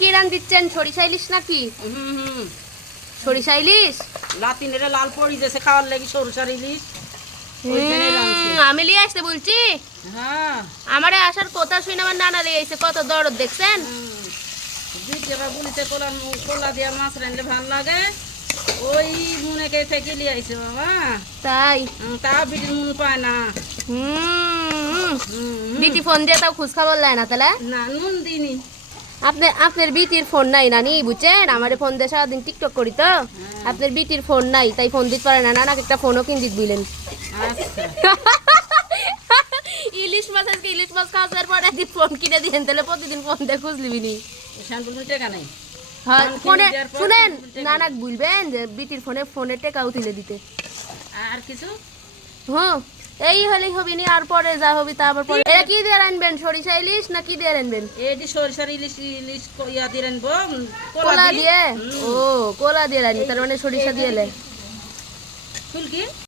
কি রান দিচ্ছেন? সরিষা ইলিশ নাকি? সরিষা ইলিশ লাতিনের লাল পড়ি দেশে খাওয়ার লাগি সরষার ইলিশ ওইখানে রাঁধছে। আমি লিয়ে আসতে বলছি। হ্যাঁ আমারে আসার কথা শুনে আমার নানা লিয়ে আইছে, কত দরদ দেখছেন? বিটিরা বলিতে কোলা দিয়া মাছ রাঁধলে ভাল লাগে, ওই মুনেকে থেকে লিয়ে আইছে বাবা। তাই তা বিটির মন পায় না। বিটি ফোন দিয়ে তাও খোঁজ খবর লেয় না তাহলে? না নুন দিনি। আপনার বিটির ফোন নাই নানি, বুঝছেন? আমার ফোন দিয়ে সারাদিন টিকটক করি তো। আপনার বিটির ফোন নাই, তাই ফোন দিতে পারে না। নানাকে একটা ফোনও কিন দিতে দিলেন। আচ্ছা ইলিশ মাছ, আজকে ইলিশ মাছ খাওয়ার পরে একদিন ফোন কিনে দিয়েন, তাহলে প্রতিদিন ফোন দিয়ে খুঁজলিবি নি। শ্যাম্পুল টাকা নাই। হ্যাঁ ফোন কিনে ফোনে দেওয়ার পর শুনেন, শ্যাম্পুল টাকা নানাক বলবেন যে বিটির ফোনে টেকাও তুলে দিতে। আর কিছু হ্যাঁ এই হলেই হবি নি, আর পরে যা হবি তা আবার পরে। এটা কি দিয়ে রানবেন? সরিষা ইলিশ না কি দিয়ে রানবেন? এটি সরষার ইলিশ ইলিশ ইয়া দিয়ে রানবো কোলা দিয়ে? ও কোলা দিয়ে রানি, তার মানে সরিষা দিয়ে লে। ফুলকি